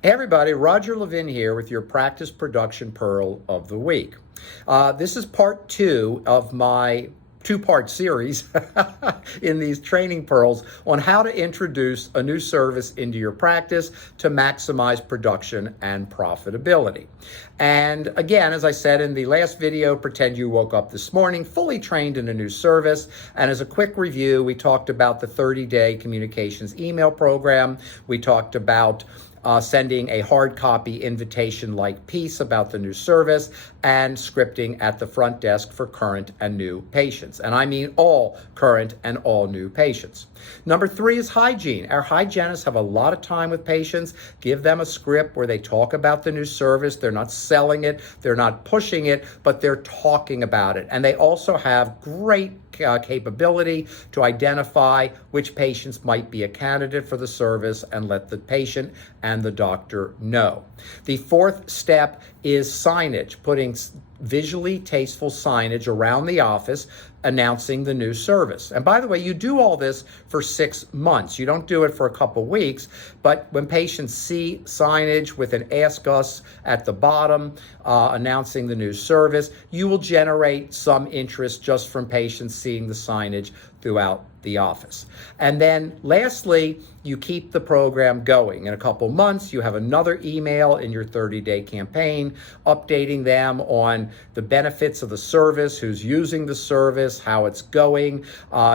Hey everybody, Roger Levin here with your Practice Production Pearl of the Week. This is part two of my two-part series in these training pearls on how to introduce a new service into your practice to maximize production and profitability. And again, as I said in the last video, pretend you woke up this morning fully trained in a new service. And as a quick review, we talked about the 30-day communications email program. We talked about sending a hard copy invitation-like piece about the new service, and scripting at the front desk for current and new patients. And I mean all current and all new patients. Number three is hygiene. Our hygienists have a lot of time with patients. Give them a script where they talk about the new service. They're not selling it, they're not pushing it, but they're talking about it. And they also have great capability to identify which patients might be a candidate for the service and let the patient and the doctor know. The fourth step is signage, putting visually tasteful signage around the office announcing the new service. And by the way, you do all this for 6 months. You don't do it for a couple weeks, but when patients see signage with an Ask Us at the bottom announcing the new service, you will generate some interest just from patients seeing the signage throughout the office. And then lastly, you keep the program going. In a couple months, you have another email in your 30-day campaign updating them on the benefits of the service, who's using the service, how it's going.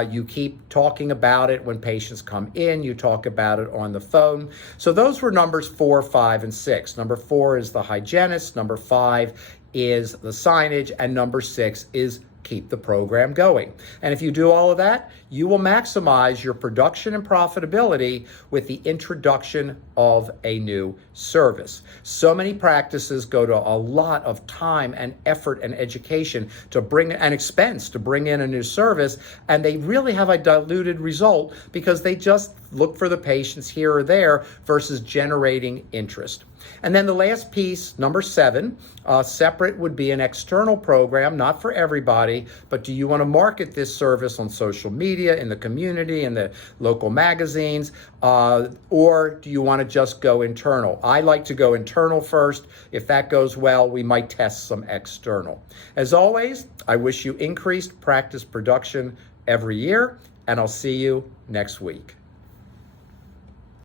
You keep talking about it when patients come in. You talk about it on the phone. So those were numbers 4, 5, and 6. Number 4 is the hygienist. Number 5 is the signage. And number 6 is keep the program going. And if you do all of that, you will maximize your production and profitability with the introduction of a new service. So many practices go to a lot of time and effort and education to bring an expense to bring in a new service, and they really have a diluted result because they just look for the patients here or there versus generating interest. And then the last piece, number 7, separate would be an external program, not for everybody, but do you want to market this service on social media, in the community, in the local magazines, or do you want to just go internal? I like to go internal first. If that goes well, we might test some external. As always, I wish you increased practice production every year, and I'll see you next week.